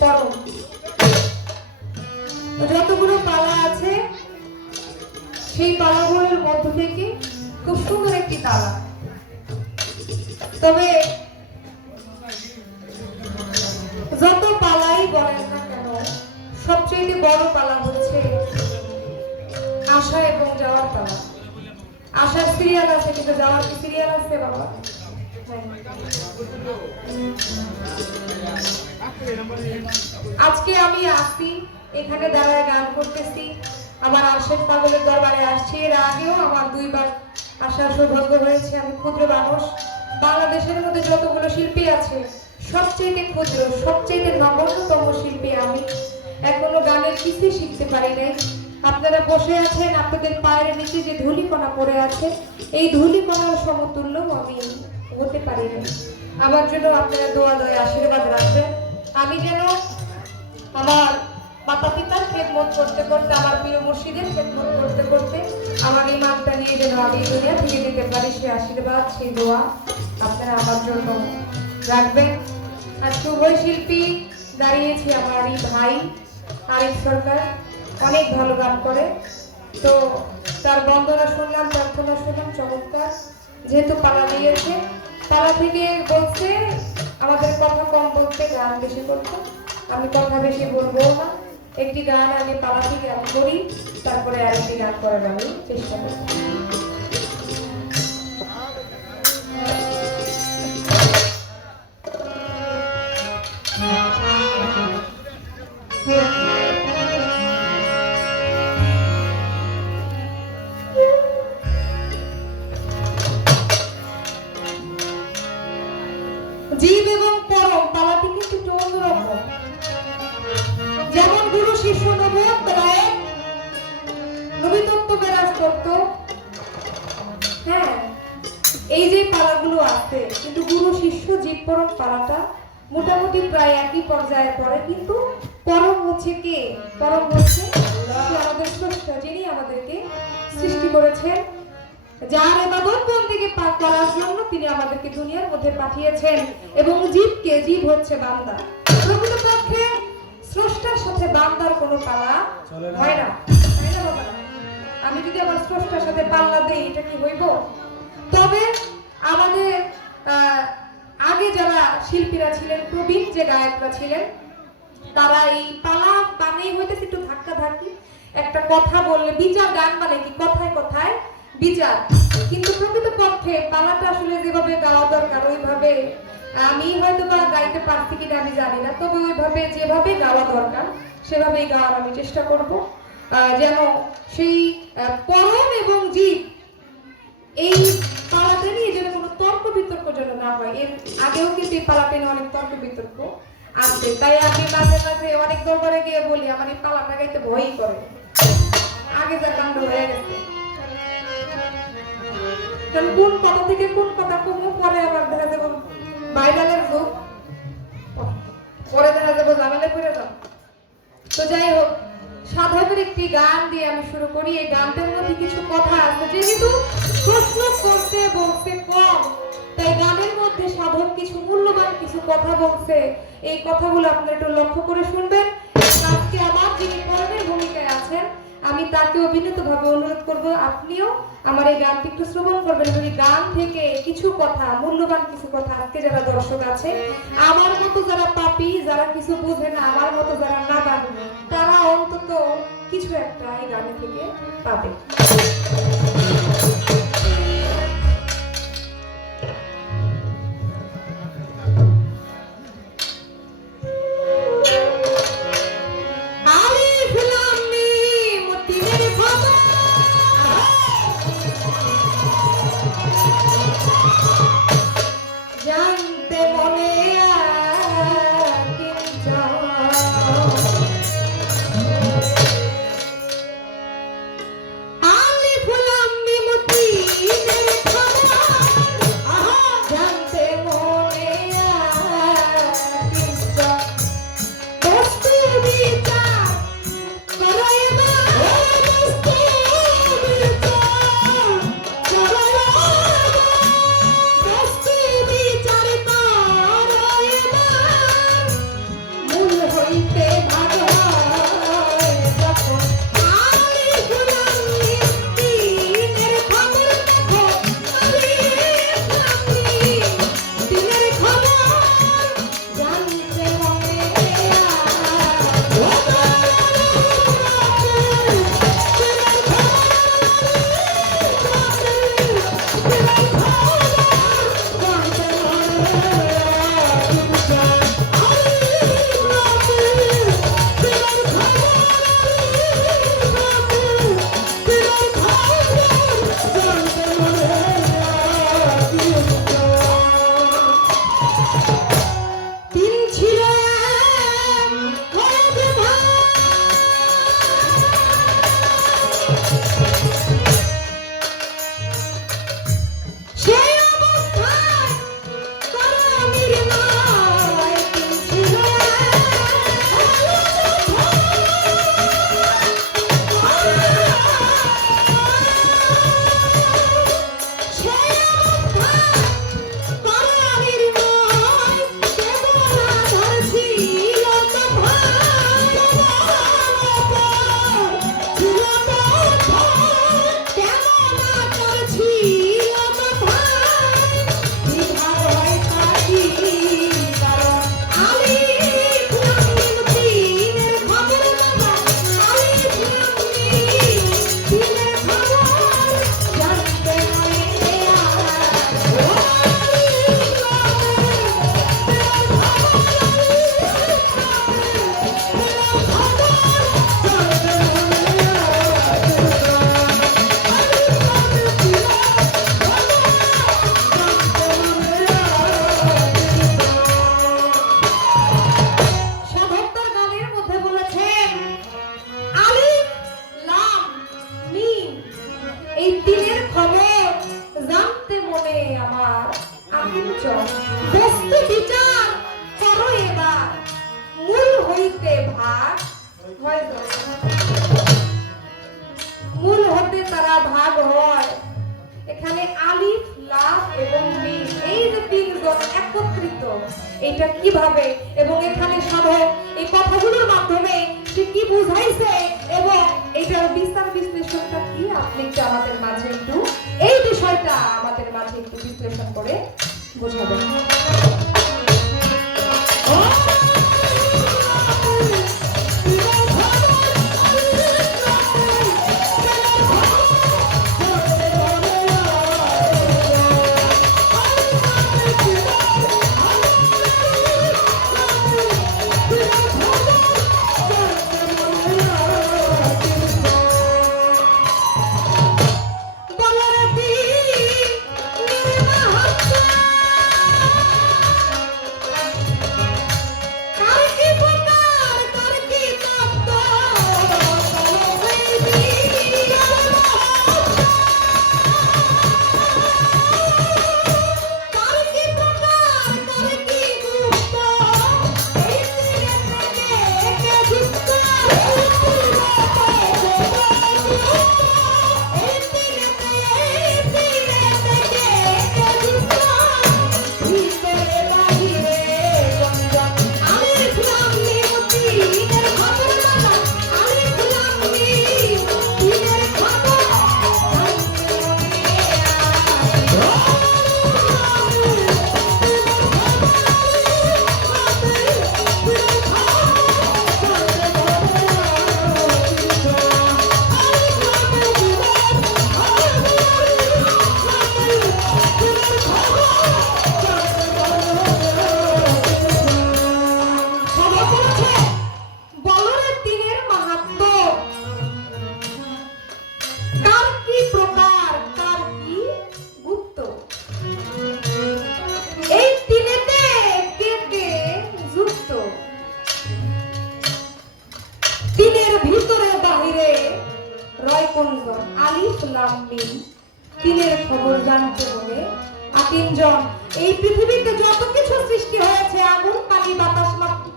পরম। যতগুলো পালা আছে সেই পালাগুলোর মধ্য থেকে খুব সুন্দর একটি তালা। তবে যত পালাই বলেন না কেন, সবচেয়ে বড় পালা হচ্ছে আসা এবং যাওয়ার পালা। আসার সিরিয়াল আছে, কিন্তু যাওয়ার কি সিরিয়াল আছে বাবা? আজকে আমি আসি এখানে দাঁড়ায় গান করতেছি, আমার আশেক পাগলের দরবারে আসছি। এর আগেও আমার 2 বার আসার সৌভাগ্য হয়েছে। আমি ক্ষুদ্র মানুষ। বাংলাদেশের মধ্যে যতগুলো শিল্পী আছে সবচেয়ে ক্ষুদ্র, সবচেয়ে নগণ্যতম শিল্পী আমি। এখনো গানের কিছুই শিখতে পারি নাই। আপনারা বসে আছেন, আপনাদের পায়ের নিচে যে ধূলিকণা পড়ে আছে, এই ধূলিকণার সমতুল্য আমি হতে পারি না। আমার জন্য আপনারা দোয়া দয়ে আশীর্বাদ রাখবেন। আমি যেন আমার মাতা পিতার খেদমত করতে করতে, আমার প্রিয় মুর্শিদের খেদমত করতে করতে আমার এই মানটা নিয়ে যেন আমি দুনিয়া থেকে যেতে পারি, সে আশীর্বাদ, সেই দোয়া আপনারা আমার জন্য রাখবেন। আজকে উভয় শিল্পী দাঁড়িয়েছি, আমার এই ভাই আরিফ সরকার, অনেক ভালো গান করে। তো তার বন্দনা শুনলাম, প্রার্থনা শুনলাম, চমৎকার। যেহেতু পালা দিয়েছে, পালা থেকে বলছে আমাদের কথা কম বলতে, গান বেশি করতে। আমি কথা বেশি বলবো না, একটি গান আমি পালা থেকে গান করি, তারপরে আরেকটি গান করার আমি চেষ্টা করি। জীব এবং পরম পালাটি কিন্তু একটু অন্যরকম। যেমন গুরু শিষ্য নবীতত্ত্ব বিরাজ করত, হ্যাঁ, এই যে পালাগুলো আছে, কিন্তু গুরু শিষ্য জীব পরম পালাটা মোটামুটি প্রায় একই পর্যায়ে পড়ে। কিন্তু পরম হচ্ছে কে? পরম হচ্ছে আমাদের স্রষ্টা, যিনি আমাদেরকে সৃষ্টি করেছেন, যার ইবাদত বন্দেগী পাক করার জন্য তিনি আমাদেরকে দুনিয়ার মধ্যে পাঠিয়েছেন। এবং জীবকে, জীব হচ্ছে বান্দা। প্রকৃতপক্ষে স্রষ্টার সাথে বান্দার কোনো পালা হয় না, তাই না বাবা? আমি যদি আমার স্রষ্টার সাথে পাল্লা দেই, এটা কি হইব? তবে আমাদের আগে যারা শিল্পীরা ছিলেন, প্রবীণ যে গায়করা ছিলেন, তারা এই পালা বানিয়ে হইতেছে একটু ধাক্কা ধাক্কি, একটা কথা বললে বিচার, গান মানে কি কথায় কথায় বিচার। কিন্তু প্রকৃতপক্ষে পালাটা আসলে যেভাবে গাওয়া দরকার ওইভাবে আমি হয়তো বা গাইতে পারছি কিনা আমি জানি না, তবে ওইভাবে যেভাবে গাওয়া দরকার সেভাবেই গাওয়ার আমি চেষ্টা করব, যেন সেই পরম এবং জীব এই পালাটা নিয়ে যেন কোনো তর্ক বিতর্ক যেন না হয়। এর আগেও কিন্তু এই পালাটা নিয়ে অনেক তর্ক বিতর্ক আছে, তাই আমি মাঝে মাঝে অনেক দরবারে গিয়ে বলি আমার এই পালাটা গাইতে ভয়ই করে, আগে যা কাণ্ড হয়ে গেছে। কোন কথা থেকে কোন কথা কমু, পরে আবার দেখা যাবো ভাইরালের যুগ, পরে দেখা যাবো জামালে পড়ে যাও। তো যাই হোক, সাধকের একটি গান দিয়ে আমি শুরু করি। এই গানটার মধ্যে কিছু কথা আছে, যেহেতু প্রশ্ন করতে বলছে কম, তাই গানের মধ্যে সাধক কিছু মূল্যবান কিছু কথা বলছে। এই কথাগুলো আপনারা একটু লক্ষ্য করে শুনবেন। আজকে আমার যিনি পরমের ভূমিকায় আছেন, আমি তাকেও বিনীতভাবে অনুরোধ করব আপনিও আমার এই গানটি একটু শ্রবণ করবেন। এই গান থেকে কিছু কথা, মূল্যবান কিছু কথা আজকে যারা দর্শক আছে, আমার মতো যারা পাপী, যারা কিছু বুঝে না, আমার মতো যারা নাদান, তারা অন্তত কিছু একটা এই গানে থেকে পাবে। ফুলা হইতে ভাগ হয় যখন আলিফ লাম মিম তিনের খবর দেখো আলিফ লাম মিম তিনের খবর জানতে মনে দিন ছিল এক হয়ে ভাই সেই অবস্থায় করণীর নয় দিন ছিল সেই অবস্থায় করণীর নয় কেবল আধার ছিল তো ভাই ছিল তো ভয় কেমন আধার ছিল তো ভাই বিভাগ হয় থাকি কারণ আলিফ লাম মিম তিনের খবর বাবা আলিফ লাম মিম তিনের খবর জানতে হয় সাধকতার গানের মধ্যে বলেছেন আলিফ লাম মিম এই তিনের খবর জানতে মনে আমার আকুঞ্চন বস্তু বিচার করো এবার মূল হইতে ভাগ হয় মূল হতে তারা ভাগ হয় এখানে আলিফ লাম এবং মিম এই যে তিনজন একত্রিত এটা কিভাবে এবং এখানে সাধক এই কথাগুলোর মাধ্যমে সে কি বুঝাইছে এবং এটার বিচার বিশ্লেষণটা কি আপনি একটু আমাদের মাঝে একটু এই বিষয়টা আমাদের মাঝে একটু বিশ্লেষণ করে বোঝাবেন বলার দিন নির্মাহাত্মা কোনজন আলিফ লাম মিম তিনের খবর জানতে হবে তিনজন এই পৃথিবীতে যত কিছু সৃষ্টি হয়েছে আগুন পানি বাতাস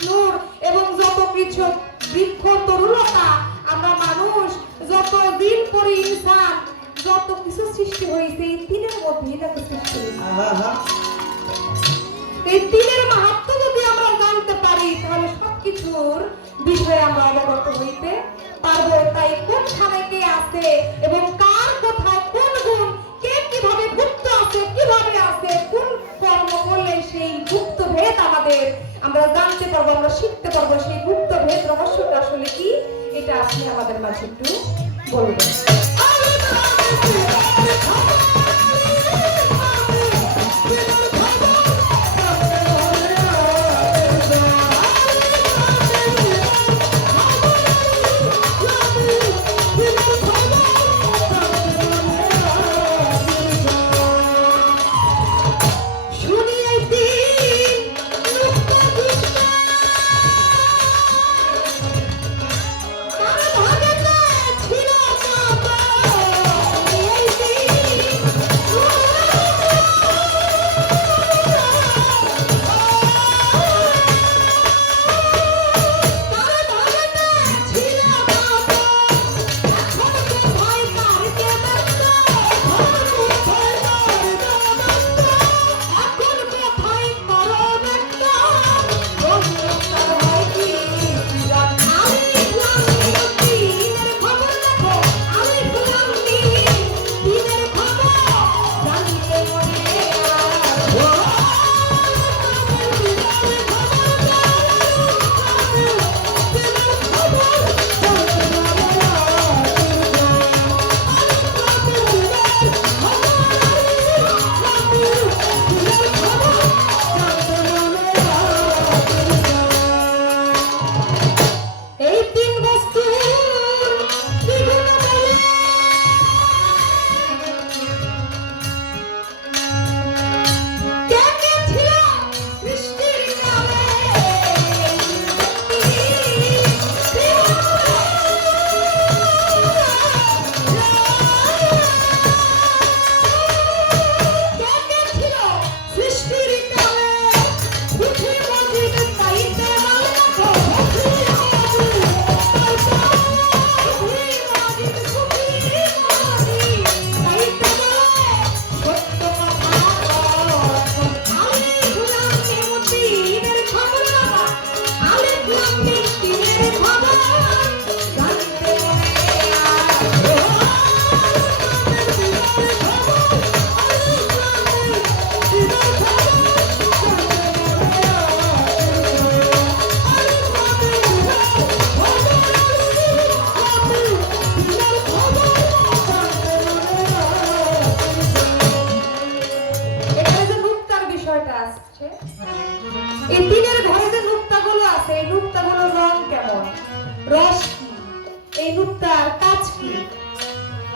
নূর এবং যত কিছু বৃক্ষ তরুলতা আমরা মানুষ যত দিন পরি ইনসান যত কিছু সৃষ্টি হয়েছে এই তিনের মধ্যেই না সৃষ্টি হয়েছে এই তিনের মাহাত্ম্য যদি আমরা জানতে পারি পারি তাহলে সবকিছুর বিষয়ে আমরা অবগত হইতে পারবো। তাই কোনখানে কে আছে এবং কার কোথায় কোন গুণ, কে কিভাবে গুপ্ত আছে, কিভাবে আছে, কোন কর্ম করলে সেই গুপ্ত ভেদ আমরা জানতে পারবো, আমরা শিখতে পারবো সেই গুপ্ত ভেদ রহস্যটা আসলে কি, এটা আপনি আমাদের মাঝে একটু বলবেন।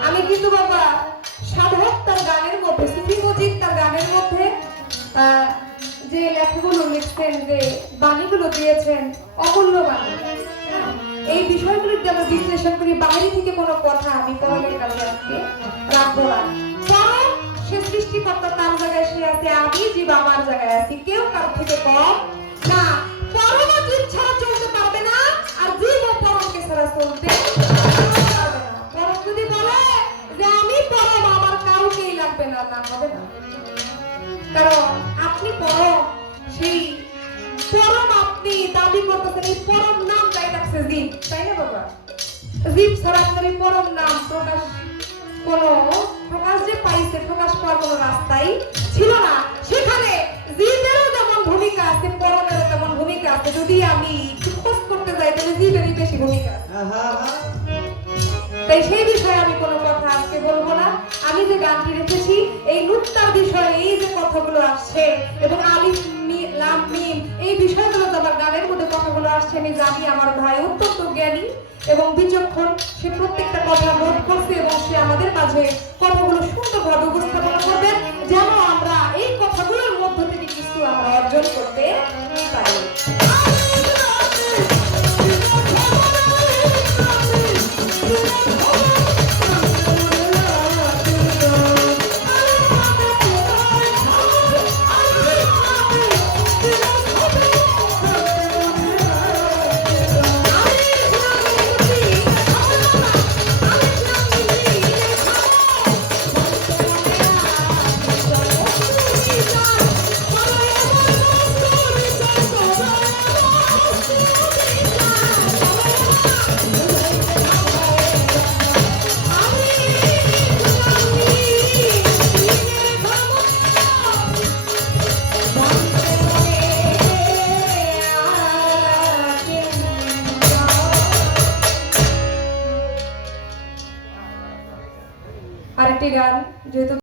আমি কিন্তু বাবা সাধক তার গানের মধ্যে, সুফি মজিদ তার গানের মধ্যে যে লেখাগুলো লিখছেন, যে বাণীগুলো দিয়েছেন, অমূল্য বাণী। এই বিষয়গুলো যদি আমরা বিশ্লেষণ করি, বাইরে থেকে কোনো কথা আমি পরমের কাছে আজকে রাখবো না। পরম সে সৃষ্টিকর্তা, তার জায়গায় সে আছে, আমি জীব আমার জায়গায় আছি, কেউ কার থেকে কম না। পরম জীব ছাড়া চলতে পারবে না, আর জীব ও পরমকে ছাড়া চলতে পারবে না। পরম যদি বলে যে আমি পরম, আমার কাউকেই লাগবে না, না হবে না। কারণ আপনি পরম, সেই পরম আপনি দাবি করতেছেন, এই পরম নাম তাই রাখছে জীব, তাই না বাবা? জীব ছাড়া আপনার এই পরম নাম প্রকাশ যে পাইছে, প্রকাশ পাওয়ার কোনো রাস্তাই ছিল না। সেখানে জীবেরও যেমন ভূমিকা আছে, পরমেরও তেমন ভূমিকা আছে। যদি আমি খোঁজ করতে যাই তাহলে জীবেরই বেশি ভূমিকা আছে। তাই সেই বিষয়ে আমি কোনো কথা আজকে বলবো না। আমি যে গানটি রেখেছি, এই নুক্তার বিষয়ে এই যে কথাগুলো আসছে এবং আলিফ লাম মিম, এই বিষয়গুলো তো আমার গানের মধ্যে কথাগুলো আসছে, আমি জানি আমার ভাই অত্যন্ত জ্ঞানী এবং বিচক্ষণ। সে প্রত্যেকটা কথা নোট করছে এবং সে আমাদের মাঝে কথাগুলো সুন্দরভাবে উপস্থাপন করবেন, যেন আমরা এই কথাগুলোর মধ্য থেকে কিছু আমরা অর্জন করতে পারি। আরেকটি গান যেহেতু